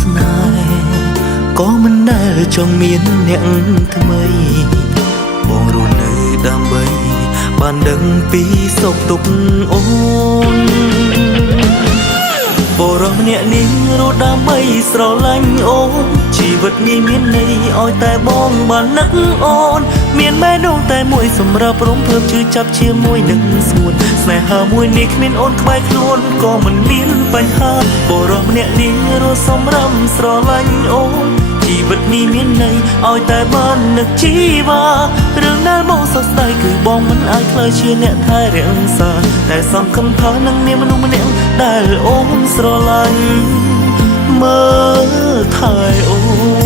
ស្នេហ៍ក៏មិនដែលចង់មានអ្នកថ្មីបងរស់នៅដើម្បីបានដឹងពីសុខទុក្ខអូនបរោះម្នាក់នេះរស់ដើម្បីស្រឡាញ់អូនជីវិតនេះមានន័យឲ្យតែបងបាននឹកអូនមានម៉ែនងតែមួយសម្រាប់រំភើបជឿចាប់ជាមួយនឹងស្ងួនស្នេហាមួយនេះគ្មានអូនក្បែរខ្លួនក៏មិនមានបញ្ហាបរោះម្នាក់នេះរស់សម្រាប់ស្រឡាញ់អូនជីវិតនេះមានន័យឲ្យតែបាននឹកជីវ៉ារឿងដែលបងសោកស្ដាយគឺបងមិនអាចខ្លាចជាអ្នកថែរក្សាតែសង្ឃឹមថានឹងមានមនុស្សម្នាក់ដែលអូនស្រឡាញ់មើលថែអូន